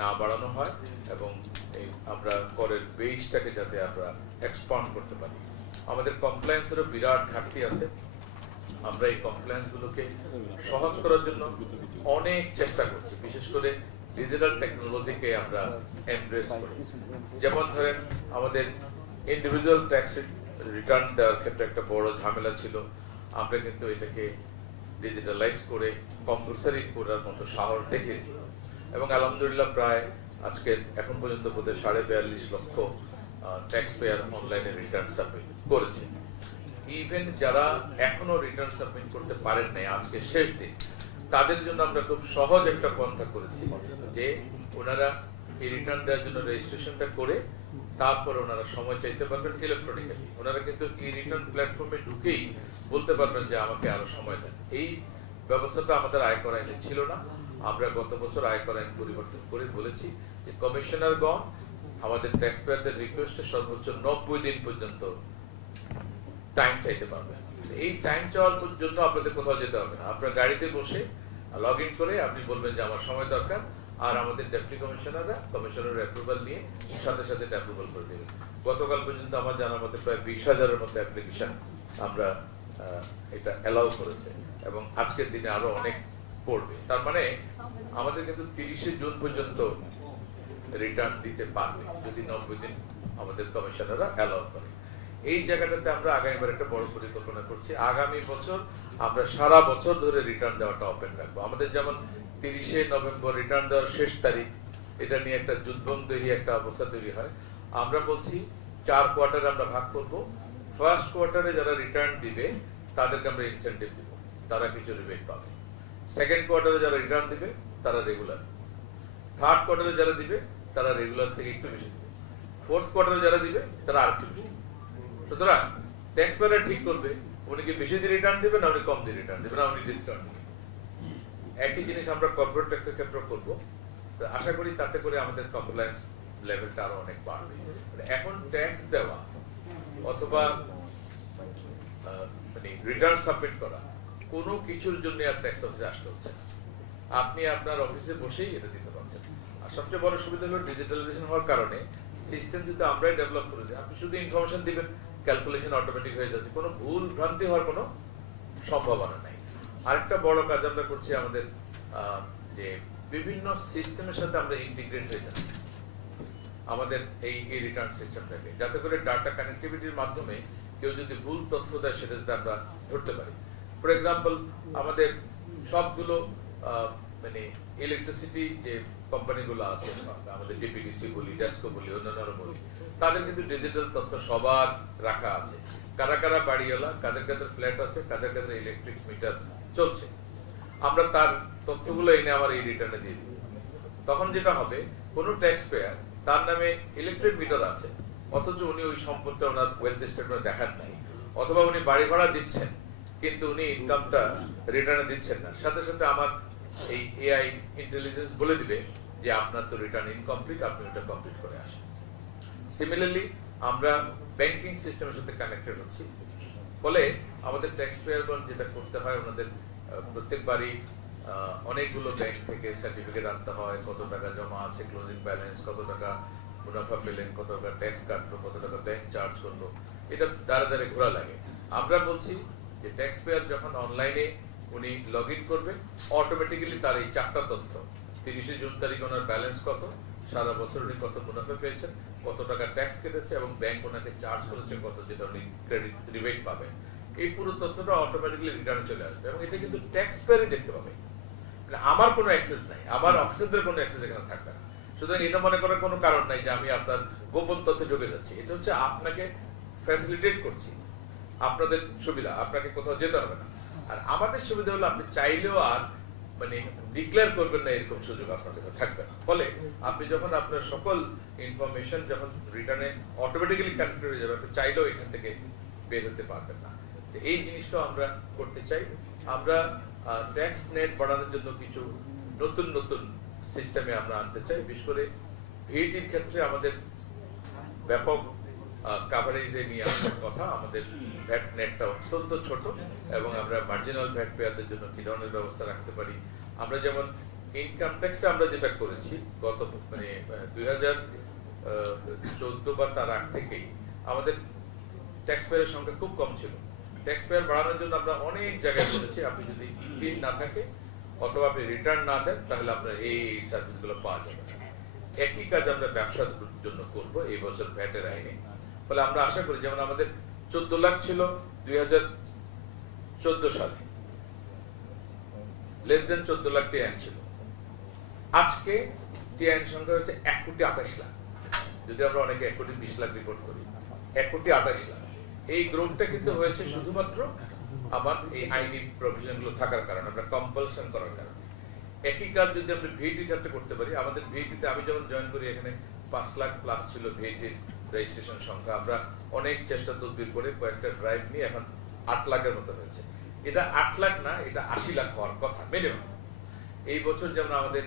না বাড়ানো হয় এবং এই আমরা করের বেসটাকে যাতে আমরা এক্সপান্ড করতে পারি। আমাদের কমপ্লায়েন্সেরও বিরাট ঘাটতি আছে। আমরা এই কমপ্লায়েন্সগুলোকে সহজ করার জন্য অনেক চেষ্টা করছি, বিশেষ করে ডিজিটাল টেকনোলজিকে আমরা এমব্রেস করি। যেমন ধরেন আমাদের ইন্ডিভিজুয়াল ট্যাক্স রিটার্ন দেওয়ার ক্ষেত্রে একটা বড় ঝামেলা ছিল, আমরা কিন্তু এটাকে ডিজিটালাইজ করে কম্পালসারি করার মতো সাহস দেখিয়েছি এবং আলহামদুলিল্লাহ প্রায় আজকে এখন পর্যন্ত বোধহয় 42.5 লক্ষ ট্যাক্স পেয়ার অনলাইনে রিটার্ন সাবমিট করেছে। ইভেন যারা এখনো রিটার্ন সাবমিট করতে পারেন নাই, আজকে শেষ দিন, তাদের জন্য আমরা খুব সহজ একটা পন্থা করেছি যে ওনারা এই রিটার্ন দেওয়ার জন্য রেজিস্ট্রেশনটা করে তারপর ওনারা সময় চাইতে পারবেন ইলেকট্রনিক্যালি। ওনারা কিন্তু এই রিটার্ন প্ল্যাটফর্মে ঢুকেই বলতে পারবেন যে আমাকে আরো সময় দেন। এই ব্যবস্থাটা আমাদের আয়কর আইনে ছিল না। আমরা গত বছর আয়কর আইন পরিবর্তন করে বলেছি যে কমিশনারগণ আমাদের ট্যাক্স পেয়ারদের রিকোয়েস্টে সর্বোচ্চ 90 দিন পর্যন্ত টাইম চাইতে পারবেন। এই টাইম চাওয়ার জন্য আপনাদের কোথাও যেতে হবে না। আপনার গাড়িতে বসে লগ ইন করে আপনি বলবেন যে আমার সময় দরকার, আর আমাদের ডেপুটি কমিশনাররা কমিশনারের অ্যাপ্রুভাল নিয়ে সাথে সাথে অ্যাপ্রুভাল করে দেবেন। গতকাল পর্যন্ত আমার জানার মধ্যে প্রায় 20,000-এর মতো অ্যাপ্লিকেশন আমরা এটা অ্যালাউ করেছে এবং আজকের দিনে আরো অনেক পড়বে। তার মানে আমাদের কিন্তু 30শে জুন পর্যন্ত রিটার্ন দিতে পারবে যদি 90 দিন আমাদের কমিশনাররা অ্যালাউ করে। এই জায়গাটাতে আমরা আগামীবার একটা বড় পরিকল্পনা করছি। আগামী বছর আমরা সারা বছর ধরে রিটার্ন দেওয়াটা ওপেন রাখবো। আমাদের যেমন 30শে নভেম্বর রিটার্ন দেওয়ার শেষ তারিখ, এটা নিয়ে একটা যুদ্ধবন্দী একটা অবস্থা তৈরি হয়। আমরা বলছি 4 কোয়ার্টারে আমরা ভাগ করব। ফার্স্ট কোয়ার্টারে যারা রিটার্ন দিবে তাদেরকে আমরা ইনসেন্টিভ দিব, তারা কিছু রিবেট পাবে। সেকেন্ড কোয়ার্টারে যারা রিটার্ন দিবে তারা রেগুলার। থার্ড কোয়ার্টারে যারা দিবে তারা রেগুলার থেকে একটু বেশি দিবে। ফোর্থ কোয়ার্টারে যারা দিবে তারা আর একটু বেশি। সুতরাং ট্যাক্স পেয়ার ঠিক করবে উনি কি বেশি দিয়ে রিটার্ন দিবে না উনি কম দিয়ে রিটার্ন দিবে না উনি ডিসকাউন্ট দিবে। একই জিনিস আমরা কর্পোরেট ট্যাক্সের ক্ষেত্রে করব। তো আশা করি তাতে করে আমাদের কমপ্লায়েন্স লেভেলটা আরো অনেক বাড়বে। এখন ট্যাক্স দেওয়া অথবা মানে রিটার্ন সাবমিট করা কোনো কিছুর জন্য আর ট্যাক্স অফিসে আসতে হচ্ছে না। আপনি আপনার অফিসে বসেই এটা দিতে পারছেন। আর সবচেয়ে বড় সুবিধা হলো ডিজিটালাইজেশন হওয়ার কারণে সিস্টেম যদি আমরাই ডেভেলপ করে দিই, আপনি শুধু ইনফরমেশন দিবেন, ক্যালকুলেশন অটোমেটিক হয়ে যাচ্ছে, কোনো ভুল ভ্রান্তি হওয়ার কোনো সম্ভাবনা নাই। আরেকটা বড় কাজ আমরা করছি, আমাদের যে বিভিন্ন সিস্টেমের সাথে আমরা ইন্টিগ্রেট হয়ে যাচ্ছি আমাদের এই রিটার্ন সিস্টেমটাকে, যাতে করে ডাটা কানেক্টিভিটির মাধ্যমে কেউ যদি ভুল তথ্য দেয় সেটা যাতে আমরা ধরতে পারি। ফর এক্সাম্পল আমাদের সবগুলো মানে ইলেকট্রিসিটি যে কোম্পানিগুলো আছে, আমাদের ডিপিডিসি বলি, ডেস্কো বলি, অন্যান্য বলি, তাদের কিন্তু ডিজিটাল তথ্য সবার রাখা আছে। কারা কারা বাড়িওয়ালা, কাদের কাদের ফ্ল্যাট আছে, কাদের কাদের ইলেকট্রিক মিটার চলছে, আমরা তার তথ্যগুলো এনে আমার এই রিটার্নে দিয়ে দিব। তখন যেটা হবে, কোন ট্যাক্স পেয়ার তার নামে ইলেকট্রিক মিটার আছে অথচ উনি ওই সম্পদটা ওনার ওয়েলথ স্টেটমেন্ট দেখান নাই, অথবা উনি বাড়ি ভাড়া দিচ্ছেন কিন্তু উনি ইনকামটা রিটার্নে দিচ্ছেন না, সাথে সাথে আমার এই এআই ইন্টেলিজেন্স বলে দিবে যে আপনার তো রিটার্ন ইনকমপ্লিট, আপনি ওটা কমপ্লিট করে আসেন। সিমিলারলি আমরা ব্যাংকিং সিস্টেমের সাথে কানেক্টেড হচ্ছি, ফলে আমাদের ট্যাক্স পেয়ারগণ যেটা করতে হয়, ওনাদের প্রত্যেকবারই অনেকগুলো ব্যাংক থেকে সার্টিফিকেট আনতে হয়, কত টাকা জমা আছে, ক্লোজিং ব্যালেন্স, কত টাকা মুনাফা পেলেন, কত টাকা ট্যাক্স কাটলো, কত টাকা ব্যাংক চার্জ করলো, এটা দ্বারা দ্বারা ঘোরা লাগে। আমরা বলছি যে ট্যাক্স পেয়ার যখন অনলাইনে উনি লগ ইন করবেন, অটোমেটিক্যালি তার এই 4টা তথ্য, 30শে জুন তারিখ ওনার ব্যালেন্স কত, সারা বছর উনি কত মুনাফা পেয়েছেন, কত টাকা ট্যাক্স কেটেছে এবং ব্যাংক ওনাকে চার্জ করেছে কত, যেটা উনি ক্রেডিট রিবেট পাবেন, এই পুরো তথ্যটা অটোমেটিক্যালি রিটার্নে চলে আসবে এবং এটা কিন্তু ট্যাক্স পেয়ারই দেখতে পাবে। আমার কোনো অ্যাক্সেস নাই, আমার অফিসারদের কোনো অ্যাক্সেস এখানে থাকবে না। সুতরাং এটা মনে করার কোনো কারণ নাই যে আমি আপনার গোপন তথ্যে ঢুকে যাচ্ছি। এটা হচ্ছে আপনাকে ফ্যাসিলিটেট করছি, আপনাদের সুবিধা, আপনাকে কোথাও যেতে হবে না। আর আমাদের সুবিধা হলো আপনি চাইলেও আর মানে ডিক্লেয়ার করবেন না, এরকম সুযোগ আপনার কাছে থাকবে না। ফলে আপনি যখন আপনার সকল ইনফরমেশন যখন রিটার্নে অটোমেটিক্যালি কানেক্টেড হয়ে যাবে, আপনি চাইলেও এখান থেকে বের হতে পারবেন না। এই জিনিসটা আমরা করতে চাই। আমরা ট্যাক্স নেট বাড়ানোর জন্য কিছু নতুন নতুন সিস্টেমে আমরা আনতে চাই। বিশেষ করে ভিএটির ক্ষেত্রে আমাদের ব্যাপক কাভারেজে নিয়ে আসার কথা। আমাদের ভ্যাট নেটটা অত্যন্ত ছোট এবং আমরা মার্জিনাল ভ্যাট পেয়ারদের জন্য কি ধরনের ব্যবস্থা রাখতে পারি। আমরা যেমন ইনকাম ট্যাক্সে আমরা যেটা করেছি গত মানে 2014 বা তার আগ থেকেই আমাদের ট্যাক্স পেয়ারের সংখ্যা খুব কম ছিল। ট্যাক্স পেয়ার বাড়ানোর জন্য আমরা অনেক জায়গায় বলেছি আপনি যদি ইনকাম না থাকে অথবা আপনি রিটার্ন না দেন তাহলে আপনার এই সার্ভিসগুলো পাওয়া যাবে না। একই কাজ আমরা ব্যবসার জন্য করব এই বছর ভ্যাটের আইনে। ফলে আমরা আশা করি যেমন আমাদের 14 লাখ ছিল 2014 সালে, লেস দেন 14 লাখ টিআইএন ছিল। আজকে টিআইএন সংখ্যা হচ্ছে 1,28,00,000। যদি আমরা অনেকে 1,20,00,000 রিপোর্ট করি, 1,28,00,000। এই গ্রোথটা কিন্তু হয়েছে শুধুমাত্র আমার এই আইনি প্রভিশন গুলো থাকার কারণে, আমরা কম্পালশন করার কারণে। একই কাজ যদি আমরা ভিটি ক্ষেত্রে করতে পারি, আমাদের ভিটিতে আমি যখন জয়েন করি এখানে 5 লাখ প্লাস ছিল ভিটির রেজিস্ট্রেশন সংখ্যা। আমরা অনেক চেষ্টা তদবির করে কয়েকটা ড্রাইভ নিয়ে এখন 8 লাখের মতো হয়েছে। এটা 8 লাখ না, এটা 80 লাখ হওয়ার কথা মিনিমাম। এই বছর যেমন আমাদের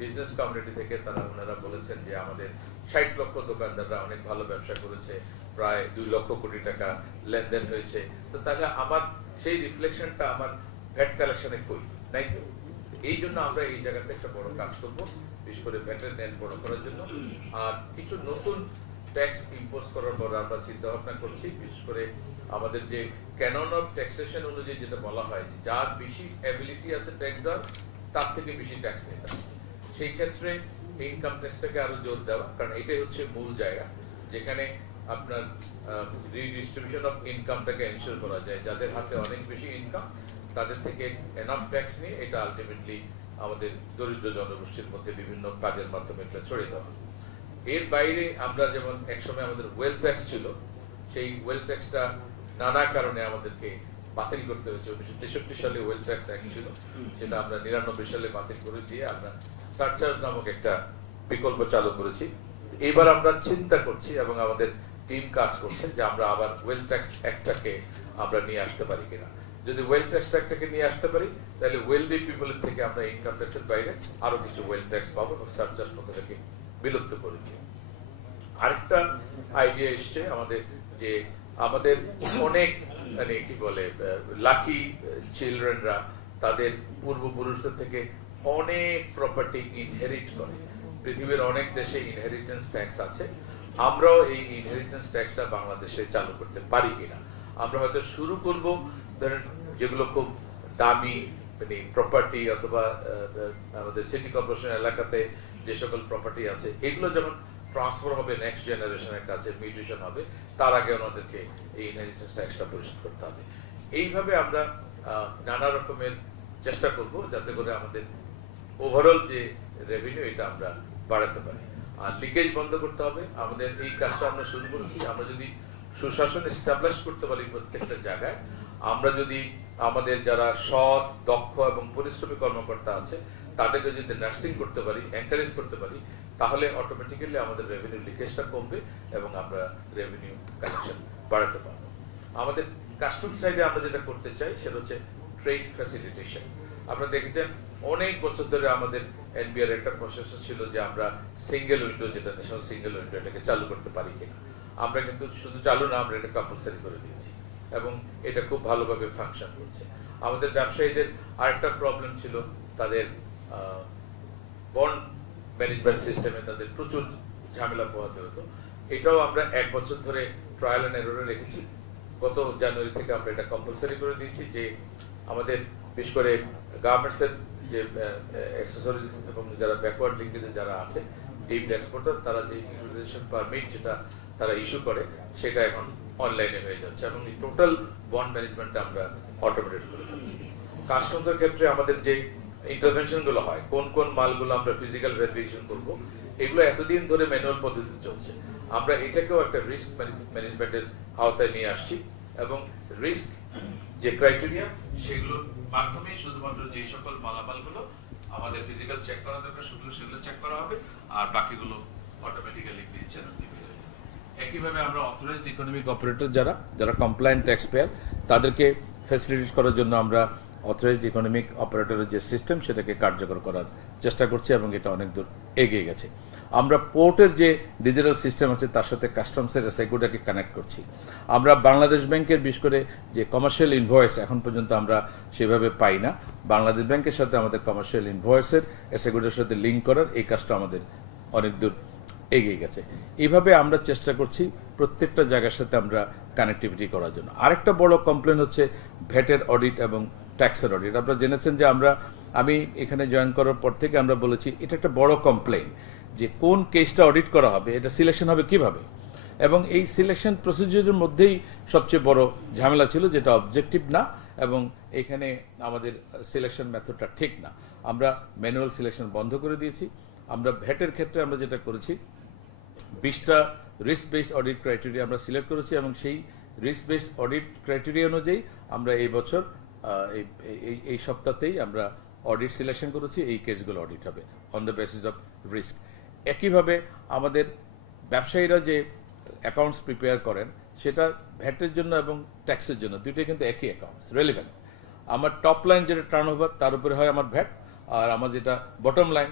বিজনেস কমিউনিটি থেকে ওনারা বলেছেন যে আমাদের 60 লক্ষ দোকানদাররা অনেক ভালো ব্যবসা করেছে, প্রায় 2 লক্ষ কোটি টাকা লেনদেন হয়েছে। তো তাহলে আমার সেই রিফ্লেকশনটা আমার ভ্যাট কালেকশনে কই নাই তো। এই জন্য আমরা এই জায়গাতে একটা বড় কাজ করব, বিশেষ করে ভ্যাটের নেট বড় করার জন্য। আর কিছু নতুন ট্যাক্স ইম্পোজ করার পর আমরা চিন্তা ভাবনা করছি, বিশেষ করে আমাদের যে ক্যানন অফ ট্যাক্সেশন অনুযায়ী যেটা বলা হয় যে যার বেশি অ্যাবিলিটি আছে ট্যাক্স দেওয়ার তার থেকে বেশি ট্যাক্স নিতে হবে। সেই ক্ষেত্রে ইনকাম ট্যাক্সটাকে আরো জোর দেওয়া, কারণ এটাই হচ্ছে মূল জায়গা যেখানে আপনার রিডিস্ট্রিবিউশন অফ ইনকামটাকে এনশিওর করা যায়। যাদের হাতে অনেক বেশি ইনকাম তাদের থেকে এনাফ ট্যাক্স নিয়ে এটা আলটিমেটলি আমাদের দরিদ্র জনগোষ্ঠীর মধ্যে বিভিন্ন কাজের মাধ্যমে এটা ছড়িয়ে দেওয়া। এর বাইরে আমরা যেমন একসময় আমাদের ওয়েলথ ট্যাক্স ছিল, সেই ওয়েলথ ট্যাক্সটা নানা কারণে আমাদেরকে বাতিল করতে হয়েছে। 1963 সালে ওয়েলথ ট্যাক্স অ্যাক্ট ছিল, সেটা আমরা 99 সালে বাতিল করে দিয়ে আমরা সারচার্জ নামক একটা বিকল্প চালু করেছি। এবার আমরা চিন্তা করছি এবং আমাদের টিম কাজ করছে যে আমরা আবার ওয়েলথ ট্যাক্স অ্যাক্টটাকে আমরা নিয়ে আসতে পারি কিনা। যদি ওয়েলথ ট্যাক্স অ্যাক্টটাকে নিয়ে আসতে পারি তাহলে ওয়েলদি পিপলের থেকে আমরা ইনকাম ট্যাক্সের বাইরে আরো কিছু ওয়েলথ ট্যাক্স পাবো এবং সারচার্জ কথাটাকে বিলুপ্ত করেছি। আরেকটা আইডিয়া এসছে আমাদের যে আমাদের অনেক মানে কি বলে লাকি চিলড্রেনরা তাদের পূর্বপুরুষদের থেকে অনেক প্রপার্টি ইনহেরিট করে। পৃথিবীর অনেক দেশে ইনহেরিটেন্স ট্যাক্স আছে, আমরাও এই ইনহেরিটেন্স ট্যাক্সটা বাংলাদেশে চালু করতে পারি কিনা। আমরা হয়তো শুরু করব ধরেন যেগুলো খুব দামি মানে প্রপার্টি অথবা আমাদের সিটি কর্পোরেশন এলাকাতে যে সকল প্রপার্টি আছে এগুলো যখন ট্রান্সফার হবে নেক্সট জেনারেশনের কাছে, মিউটেশন হবে, তার আগে ওনাদেরকে এই ইনহেরিটেন্স ট্যাক্সটা পরিশোধ করতে হবে। এইভাবে আমরা নানা রকমের চেষ্টা করব যাতে করে আমাদের ওভারঅল যে রেভিনিউ এটা আমরা বাড়াতে পারি। আর লিকেজ বন্ধ করতে হবে। আমাদের এই কাজটা আমরা শুরু করেছি। আমরা যদি সুশাসন এস্টাবলিশ করতে পারি প্রত্যেকটা জায়গায়, আমরা যদি আমাদের যারা সৎ, দক্ষ এবং পরিশ্রমী কর্মকর্তা আছে তাদেরকে যদি নার্সিং করতে পারি, এনকারেজ করতে পারি, তাহলে অটোমেটিক্যালি আমাদের রেভিনিউ লিকেজটা কমবে এবং আমরা রেভিনিউ কালেকশন বাড়াতে পারবো। আমাদের কাস্টম সাইডে আমরা যেটা করতে চাই সেটা হচ্ছে ট্রেড ফ্যাসিলিটেশন। আপনারা দেখেছেন অনেক বছর ধরে আমাদের এনবিআর একটা প্রসেস ছিল যে আমরা সিঙ্গেল উইন্ডো, যেটা ন্যাশনাল সিঙ্গেল উইন্ডো, এটাকে চালু করতে পারি কিনা। আমরা কিন্তু শুধু চালু না, আমরা এটা কম্পালসারি করে দিয়েছি এবং এটা খুব ভালোভাবে ফাংশন করছে। আমাদের ব্যবসায়ীদের আরেকটা প্রবলেম ছিল, তাদের বন্ড ম্যানেজমেন্ট সিস্টেমে তাদের প্রচুর ঝামেলা পোহাতে হতো। এটাও আমরা 1 বছর ধরে ট্রায়াল এন্ড এররে রেখেছি। গত জানুয়ারি থেকে আমরা এটা কম্পালসারি করে দিয়েছি যে আমাদের বিশেষ করে গার্মেন্টসের যে অ্যাক্সেসরিজ এবং যারা ব্যাকওয়ার্ড লিঙ্কেজে যারা আছে ডিমড এক্সপোর্টার, তারা যে ইউটিলাইজেশন পারমিট যেটা তারা ইস্যু করে সেটা এখন অনলাইনে হয়ে যাচ্ছে এবং এই টোটাল বন্ড ম্যানেজমেন্টটা আমরা অটোমেটেড করে দিচ্ছি। কাস্টমসের ক্ষেত্রে আমাদের যে ইন্টারভেনশন গুলো হয়, কোন কোন মালগুলো আমরা ফিজিক্যাল ভেরিফিকেশন করব, এগুলো এতদিন ধরে ম্যানুয়াল পদ্ধতিতে চলছে। আমরা এটাকেও একটা রিস্ক ম্যানেজমেন্টের আওতায় নিয়ে আসছি এবং রিস্ক যে ক্রাইটেরিয়া সেগুলোর মাধ্যমে শুধুমাত্র যে সকল মালামালগুলো আমাদের ফিজিক্যাল চেক করা দরকার সেগুলো চেক করা হবে আর বাকিগুলো অটোমেটিক্যালি গ্রিন চ্যানেল দিয়ে বের হয়ে যাবে। একইভাবে আমরা অথরাইজড ইকোনমিক অপারেটর যারা কমপ্লায়েন্ট ট্যাক্স পেয়ার তাদেরকে ফ্যাসিলিটেট করার জন্য আমরা অথরাইজড ইকোনমিক অপারেটরের যে সিস্টেম সেটাকে কার্যকর করার চেষ্টা করছি এবং এটা অনেক দূর এগিয়ে গেছে। আমরা পোর্টের যে ডিজিটাল সিস্টেম আছে তার সাথে কাস্টমসের এসআইগুলোকে কানেক্ট করছি। আমরা বাংলাদেশ ব্যাংকের বিশেষ করে যে কমার্শিয়াল ইনভয়েস এখন পর্যন্ত আমরা সেভাবে পাই না, বাংলাদেশ ব্যাংকের সাথে আমাদের কমার্শিয়াল ইনভয়েসের এসআইগুলোর সাথে লিঙ্ক করার এই কাজটা আমাদের অনেক দূর এগিয়ে গেছে। এইভাবে আমরা চেষ্টা করছি প্রত্যেকটা জায়গার সাথে আমরা কানেক্টিভিটি করার জন্য। আরেকটা বড় কমপ্লেন হচ্ছে ভ্যাটের অডিট এবং ট্যাক্সের অডিট। আপনারা জেনেছেন যে আমি এখানে জয়েন করার পর থেকে আমরা বলেছি এটা একটা বড় কমপ্লেন যে কোন কেসটা অডিট করা হবে, এটা সিলেকশন হবে কিভাবে, এবং এই সিলেকশন প্রসিডিউরের মধ্যেই সবচেয়ে বড় ঝামেলা ছিল যেটা অবজেক্টিভ না, এবং এখানে আমাদের সিলেকশন মেথডটা ঠিক না। আমরা ম্যানুয়াল সিলেকশন বন্ধ করে দিয়েছি। আমরা ভ্যাটের ক্ষেত্রে আমরা যেটা করেছি 20টা রিস্ক বেসড অডিট ক্রাইটেরিয়া আমরা সিলেক্ট করেছি, এবং সেই রিস্ক বেসড অডিট ক্রাইটেরিয়া অনুযায়ী আমরা এই বছর এই সপ্তাহতেই আমরা অডিট সিলেকশন করেছি। এই কেসগুলো অডিট হবে on the basis of risk. একইভাবে আমাদের ব্যবসায়ীরা যে অ্যাকাউন্টস প্রিপেয়ার করেন সেটা ভ্যাটের জন্য এবং ট্যাক্সের জন্য দুইটাই কিন্তু একই অ্যাকাউন্টস, রেলিভেন্ট। আমার টপ লাইন যেটা টার্ন ওভার তার উপরে হয় আমার ভ্যাট, আর আমার যেটা বটম লাইন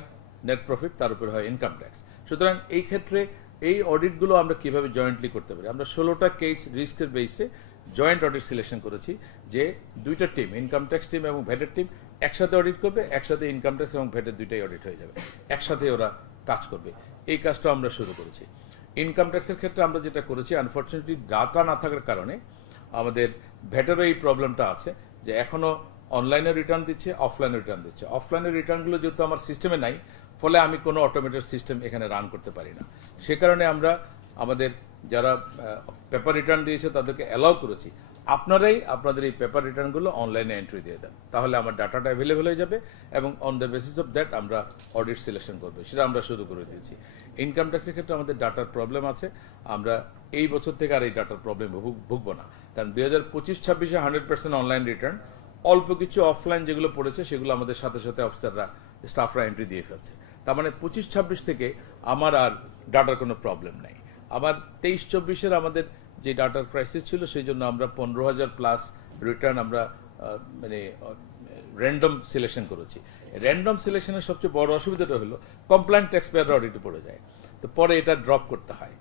নেট প্রফিট তার উপরে হয় ইনকাম ট্যাক্স। সুতরাং এই ক্ষেত্রে এই অডিটগুলো আমরা কিভাবে জয়েন্টলি করতে পারি, আমরা 16টা কেস রিস্কের বেসে জয়েন্ট অডিট সিলেকশন করেছি যে দুইটা টিম, ইনকাম ট্যাক্স টিম এবং ভ্যাটের টিম একসাথে অডিট করবে, একসাথে ইনকাম ট্যাক্স এবং ভ্যাটের দুইটাই অডিট হয়ে যাবে, একসাথে ওরা কাজ করবে। এই কাজটা আমরা শুরু করেছি। ইনকাম ট্যাক্সের ক্ষেত্রে আমরা যেটা করেছি, আনফর্চুনেটলি ডাটা না থাকার কারণে আমাদের ভ্যাটেরও এই প্রবলেমটা আছে যে এখনও অনলাইনে রিটার্ন দিচ্ছে, অফলাইনে রিটার্ন দিচ্ছে। অফলাইনের রিটার্নগুলো যেহেতু আমার সিস্টেমে নাই, ফলে আমি কোনো অটোমেটেড সিস্টেম এখানে রান করতে পারি না। সে কারণে আমরা আমাদের যারা পেপার রিটার্ন দিয়েছে তাদেরকে অ্যালাউ করেছি আপনারাই আপনাদের এই পেপার রিটার্নগুলো অনলাইনে এন্ট্রি দিয়ে দেন, তাহলে আমার ডাটাটা অ্যাভেলেবল হয়ে যাবে, এবং on the basis of that আমরা অডিট সিলেকশন করবো। সেটা আমরা শুরু করে দিয়েছি। ইনকাম ট্যাক্সের ক্ষেত্রে আমাদের ডাটার প্রবলেম আছে, আমরা এই বছর থেকে আর এই ডাটার প্রবলেম ভুগবো না, কারণ 2025-26-এ 100% অনলাইন রিটার্ন, অল্প কিছু অফলাইন যেগুলো পড়েছে সেগুলো আমাদের সাথে সাথে অফিসাররা স্টাফরা এন্ট্রি দিয়ে ফেলছে। তার মানে 25-26 থেকে আমার আর ডাটার কোনো প্রবলেম নাই। আবার 23-24-এর আমাদের যে ডাটার ক্রাইসিস ছিল সেই জন্য আমরা 15,000 প্লাস রিটার্ন আমরা র্যান্ডম সিলেকশন করেছি। র্যান্ডম সিলেকশনের সবচেয়ে বড় অসুবিধাটা হলো কমপ্লায়েন্ট ট্যাক্স পেয়ার অডিটে পড়ে যায়, তো পরে এটা ড্রপ করতে হয়।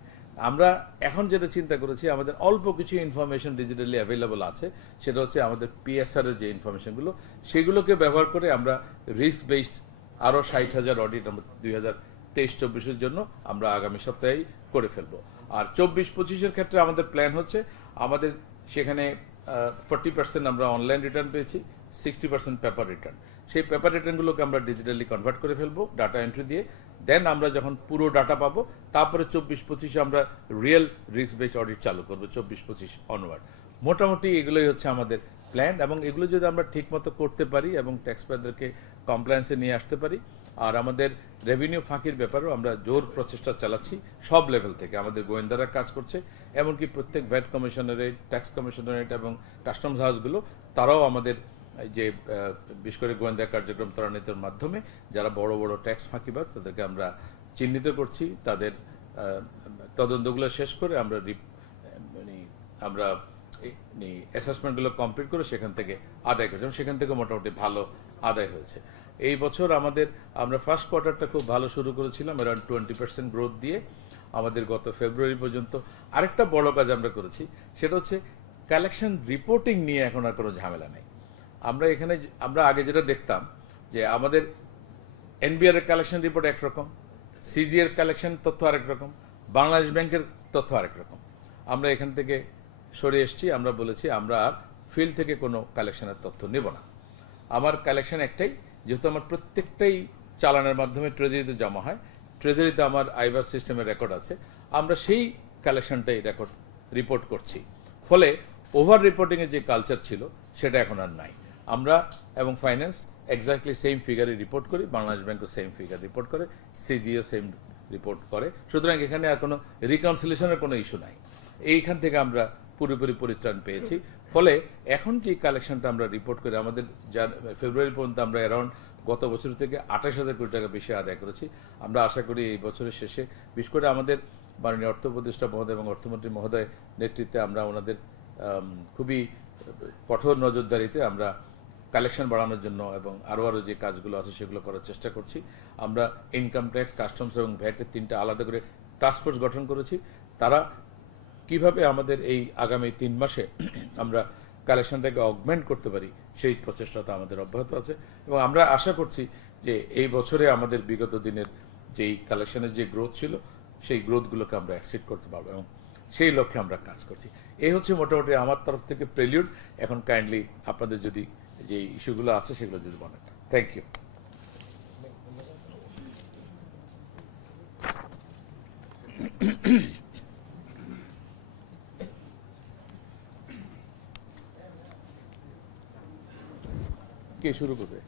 আমরা এখন যেটা চিন্তা করেছি, আমাদের অল্প কিছু ইনফরমেশন ডিজিটালি অ্যাভেলেবল আছে, সেটা হচ্ছে আমাদের পিএসআর এর যে ইনফরমেশনগুলো, সেগুলোকে ব্যবহার করে আমরা রিস্ক বেসড আরও 60,000 অডিট আমরা 2023-24-এর জন্য আমরা আগামী সপ্তাহেই করে ফেলবো। আর 24-25-এর ক্ষেত্রে আমাদের প্ল্যান হচ্ছে আমাদের সেখানে 40% আমরা অনলাইন রিটার্ন পেয়েছি, 60% পেপার রিটার্ন। সেই পেপার রিটার্নগুলোকে আমরা ডিজিটালি কনভার্ট করে ফেলবো ডাটা এন্ট্রি দিয়ে। দেন আমরা যখন পুরো ডাটা পাবো, তারপরে 24-25-এ আমরা রিয়েল রিস্ক বেসড অডিট চালু করবো 24-25 অনওয়ার্ড। মোটামুটি এগুলোই হচ্ছে আমাদের প্ল্যান, এবং এগুলো যদি আমরা ঠিকমতো করতে পারি এবং ট্যাক্স পেয়ারদেরকে কমপ্লায়েন্সে নিয়ে আসতে পারি, আর আমাদের রেভিনিউ ফাঁকির ব্যাপারেও আমরা জোর প্রচেষ্টা চালাচ্ছি সব লেভেল থেকে। আমাদের গোয়েন্দারা কাজ করছে, এমনকি প্রত্যেক ভ্যাট কমিশনারেট, ট্যাক্স কমিশনারেট এবং কাস্টমস হাউসগুলো তারাও আমাদের যে বিশেষ করে গোয়েন্দা কার্যক্রম ত্বরান্বিতের মাধ্যমে যারা বড় বড় ট্যাক্স ফাঁকিবাজ তাদেরকে আমরা চিহ্নিত করছি, তাদের তদন্তগুলো শেষ করে আমরা অ্যাসেসমেন্টগুলো কমপ্লিট করে সেখান থেকে আদায় করছি, সেখান থেকে মোটামুটি ভালো আদায় হয়েছে। এই বছর আমরা ফার্স্ট কোয়ার্টারটা খুব ভালো শুরু করেছিলাম, অ্যারাউন্ড 20% গ্রোথ দিয়ে আমাদের গত ফেব্রুয়ারি পর্যন্ত। আরেকটা বড় কাজ আমরা করেছি, সেটা হচ্ছে কালেকশন রিপোর্টিং নিয়ে এখন আর কোনো ঝামেলা নেই। আমরা আগে যেটা দেখতাম যে আমাদের এনবিআর এর কালেকশন রিপোর্ট একরকম, সিজি এর কালেকশন তথ্য আরেক রকম, বাংলাদেশ ব্যাংকের তথ্য আরেক রকম। আমরা এখান থেকে সরে এসেছি, আমরা বলেছি আমরা আর ফিল্ড থেকে কোনো কালেকশনের তথ্য নেব না। আমার কালেকশন একটাই, যেহেতু আমার প্রত্যেকটাই চালানের মাধ্যমে ট্রেজারিতে জমা হয়, ট্রেজারিতে আমার আইবাস সিস্টেমের রেকর্ড আছে, আমরা সেই কালেকশনটাই রিপোর্ট করছি। ফলে ওভার রিপোর্টিংয়ের যে কালচার ছিল সেটা এখন আর নাই। আমরা এবং ফাইন্যান্স এক্স্যাক্টলি সেম ফিগারে রিপোর্ট করি, বাংলাদেশ ব্যাংকও সেম ফিগার রিপোর্ট করে, সিজিও সেম রিপোর্ট করে। সুতরাং এখানে আর কোনো রিকনসিলেশনের কোনো ইস্যু নাই। এইখান থেকে আমরা পুরোপুরি পরিত্রাণ পেয়েছি। ফলে এখন যে কালেকশনটা আমরা রিপোর্ট করি, আমাদের ফেব্রুয়ারি পর্যন্ত আমরা অ্যারাউন্ড গত বছর থেকে 28,000 কোটি টাকা বেশি আদায় করেছি। আমরা আশা করি এই বছরের শেষে, বিশেষ করে আমাদের মাননীয় অর্থ উপদেষ্টা মহোদয় এবং অর্থমন্ত্রী মহোদয় নেতৃত্বে আমরা ওনাদের খুবই কঠোর নজরদারিতে আমরা কালেকশন বাড়ানোর জন্য এবং আরও যে কাজগুলো আছে সেগুলো করার চেষ্টা করছি। আমরা ইনকাম ট্যাক্স, কাস্টমস এবং ভ্যাটের 3টা আলাদা করে টাস্কফোর্স গঠন করেছি। তারা কিভাবে আমাদের এই আগামী 3 মাসে আমরা কালেকশনটাকে অগমেন্ট করতে পারি সেই প্রচেষ্টাটা আমাদের অব্যাহত আছে এবং আমরা আশা করছি যে এই বছরে আমাদের বিগত দিনের যেই কালেকশনের যে গ্রোথ ছিল সেই গ্রোথগুলোকে আমরা অ্যাকসিড করতে পারবো এবং সেই লক্ষ্যে আমরা কাজ করছি। এই হচ্ছে মোটামুটি আমার তরফ থেকে প্রেলিউড। এখন কাইন্ডলি আপনাদের যদি যে ইস্যুগুলো আছে সেগুলো যদি বলেন। Thank you. কে শুরু করবে?